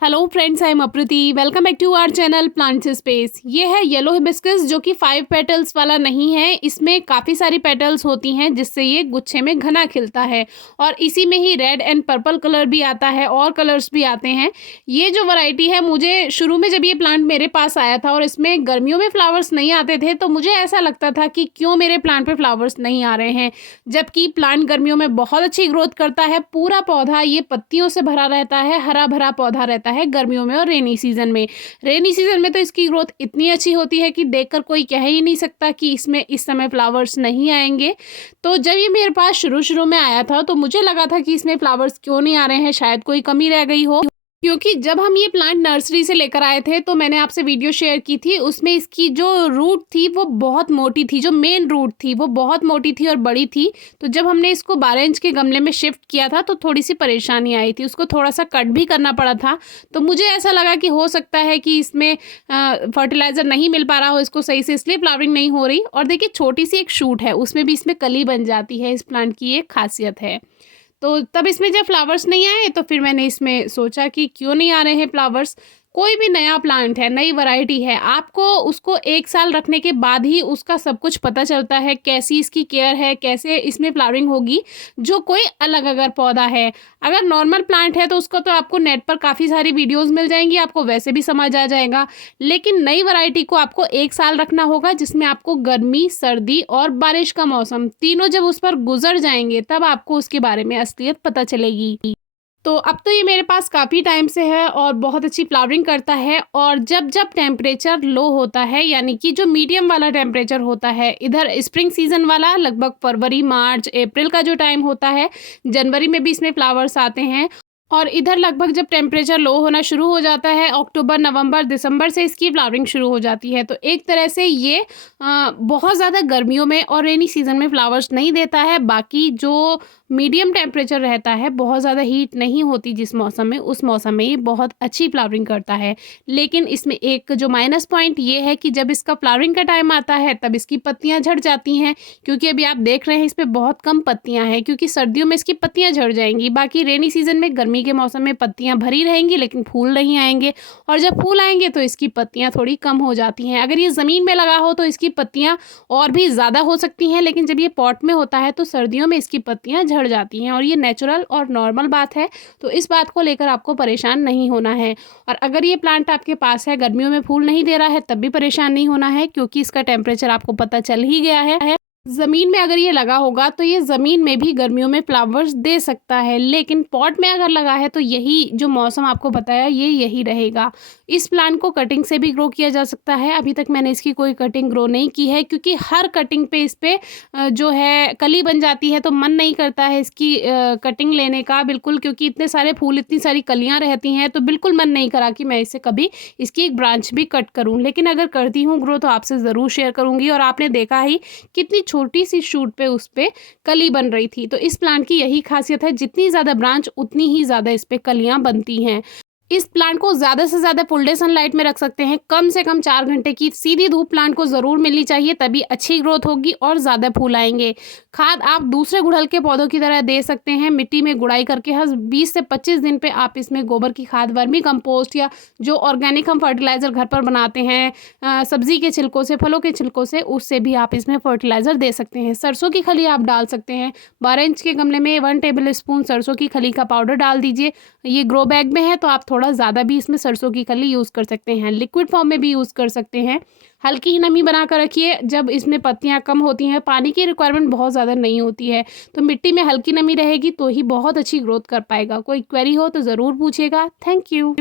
Hello friends, I am Aprati. Welcome back to our channel plants space. ये है yellow hibiscus जो कि 5 petals वाला नहीं है। इसमें काफ़ी सारी पेटल्स होती हैं जिससे ये गुच्छे में घना खिलता है और इसी में ही रेड एंड पर्पल कलर भी आता है और कलर्स भी आते हैं। ये जो वैरायटी है, मुझे शुरू में जब ये प्लांट मेरे पास आया था और इसमें गर्मियों में फ्लावर्स नहीं आते थे तो मुझे ऐसा लगता था कि क्यों मेरे प्लांट पे फ्लावर्स नहीं आ रहे हैं, जबकि प्लांट गर्मियों में बहुत अच्छी ग्रोथ करता है। पूरा पौधा ये पत्तियों से भरा रहता है, हरा भरा पौधा रहता है गर्मियों में और रेनी सीजन में। रेनी सीजन में तो इसकी ग्रोथ इतनी अच्छी होती है कि देखकर कोई कह ही नहीं सकता कि इसमें इस समय फ्लावर्स नहीं आएंगे। तो जब ये मेरे पास शुरू शुरू में आया था तो मुझे लगा था कि इसमें फ्लावर्स क्यों नहीं आ रहे हैं, शायद कोई कमी रह गई हो। क्योंकि जब हम ये प्लांट नर्सरी से लेकर आए थे तो मैंने आपसे वीडियो शेयर की थी, उसमें इसकी जो रूट थी वो बहुत मोटी थी, जो मेन रूट थी वो बहुत मोटी थी और बड़ी थी। तो जब हमने इसको 12 इंच के गमले में शिफ्ट किया था तो थोड़ी सी परेशानी आई थी, उसको थोड़ा सा कट भी करना पड़ा था। तो मुझे ऐसा लगा कि हो सकता है कि इसमें फर्टिलाइज़र नहीं मिल पा रहा हो इसको सही से, इसलिए फ्लावरिंग नहीं हो रही। और देखिए, छोटी सी एक शूट है, उसमें भी इसमें कली बन जाती है। इस प्लांट की एक खासियत है। तो तब इसमें जब फ्लावर्स नहीं आए तो फिर मैंने इसमें सोचा कि क्यों नहीं आ रहे हैं फ्लावर्स। कोई भी नया प्लांट है, नई वैरायटी है, आपको उसको 1 साल रखने के बाद ही उसका सब कुछ पता चलता है, कैसी इसकी केयर है, कैसे इसमें फ्लावरिंग होगी। जो कोई अलग अगर पौधा है, अगर नॉर्मल प्लांट है तो उसको तो आपको नेट पर काफ़ी सारी वीडियोस मिल जाएंगी, आपको वैसे भी समझ आ जाएगा। लेकिन नई वैरायटी को आपको 1 साल रखना होगा, जिसमें आपको गर्मी, सर्दी और बारिश का मौसम तीनों जब उस पर गुजर जाएंगे तब आपको उसके बारे में असलियत पता चलेगी। तो अब तो ये मेरे पास काफ़ी टाइम से है और बहुत अच्छी फ्लावरिंग करता है। और जब जब टेम्परेचर लो होता है, यानी कि जो मीडियम वाला टेम्परेचर होता है, इधर स्प्रिंग सीजन वाला लगभग फरवरी, मार्च, अप्रैल का जो टाइम होता है, जनवरी में भी इसमें फ्लावर्स आते हैं। और इधर लगभग जब टेम्परेचर लो होना शुरू हो जाता है, अक्टूबर, नवंबर, दिसंबर से इसकी फ्लावरिंग शुरू हो जाती है। तो एक तरह से ये बहुत ज़्यादा गर्मियों में और रेनी सीजन में फ्लावर्स नहीं देता है। बाकी जो मीडियम टेम्परेचर रहता है, बहुत ज़्यादा हीट नहीं होती जिस मौसम में, उस मौसम में ये बहुत अच्छी फ्लावरिंग करता है। लेकिन इसमें एक जो माइनस पॉइंट ये है कि जब इसका फ्लावरिंग का टाइम आता है तब इसकी पत्तियां झड़ जाती हैं। क्योंकि अभी आप देख रहे हैं इस पर बहुत कम पत्तियां हैं, क्योंकि सर्दियों में इसकी पत्तियां झड़ जाएंगी। बाकी रेनी सीजन में, गर्मी के मौसम में पत्तियां भरी रहेंगी लेकिन फूल नहीं आएंगे। और जब फूल आएंगे तो इसकी पत्तियां थोड़ी कम हो जाती हैं। अगर ये ज़मीन में लगा हो तो इसकी पत्तियां और भी ज़्यादा हो सकती हैं, लेकिन जब ये पॉट में होता है तो सर्दियों में इसकी पत्तियां झड़ जाती हैं और ये नेचुरल और नॉर्मल बात है। तो इस बात को लेकर आपको परेशान नहीं होना है। और अगर ये प्लांट आपके पास है, गर्मियों में फूल नहीं दे रहा है, तब भी परेशान नहीं होना है, क्योंकि इसका टेम्परेचर आपको पता चल ही गया है। ज़मीन में अगर ये लगा होगा तो ये ज़मीन में भी गर्मियों में फ्लावर्स दे सकता है, लेकिन पॉट में अगर लगा है तो यही जो मौसम आपको बताया ये यही रहेगा। इस प्लांट को कटिंग से भी ग्रो किया जा सकता है। अभी तक मैंने इसकी कोई कटिंग ग्रो नहीं की है, क्योंकि हर कटिंग पे इस पे जो है कली बन जाती है, तो मन नहीं करता है इसकी कटिंग लेने का बिल्कुल, क्योंकि इतने सारे फूल, इतनी सारी कलियाँ रहती हैं, तो बिल्कुल मन नहीं करा कि मैं इसे कभी इसकी एक ब्रांच भी कट करूँ। लेकिन अगर करती हूँ ग्रो तो आपसे ज़रूर शेयर करूँगी। और आपने देखा ही कितनी छोटी सी शूट पे उस पे कली बन रही थी। तो इस प्लांट की यही खासियत है, जितनी ज़्यादा ब्रांच उतनी ही ज़्यादा इस पे कलियां बनती हैं। इस प्लांट को ज़्यादा से ज़्यादा फुल डे सनलाइट में रख सकते हैं। कम से कम 4 घंटे की सीधी धूप प्लांट को ज़रूर मिलनी चाहिए, तभी अच्छी ग्रोथ होगी और ज़्यादा फूल आएंगे। खाद आप दूसरे गुड़हल के पौधों की तरह दे सकते हैं, मिट्टी में गुड़ाई करके हर 20 से 25 दिन पे आप इसमें गोबर की खाद, वर्मी कंपोस्ट या जो ऑर्गेनिक हम फर्टिलाइज़र घर पर बनाते हैं, सब्जी के छिलकों से, फलों के छिलकों से, उससे भी आप इसमें फर्टिलाइज़र दे सकते हैं। सरसों की खली आप डाल सकते हैं। 12 इंच के गमले में 1 टेबल स्पून सरसों की खली का पाउडर डाल दीजिए। ये ग्रो बैग में है तो आप थोड़ा ज़्यादा भी इसमें सरसों की खली यूज़ कर सकते हैं, लिक्विड फॉर्म में भी यूज़ कर सकते हैं। हल्की ही नमी बना कर रखिए। जब इसमें पत्तियां कम होती हैं, पानी की रिक्वायरमेंट बहुत ज़्यादा नहीं होती है, तो मिट्टी में हल्की नमी रहेगी तो ही बहुत अच्छी ग्रोथ कर पाएगा। कोई क्वेरी हो तो ज़रूर पूछिएगा। Thank you.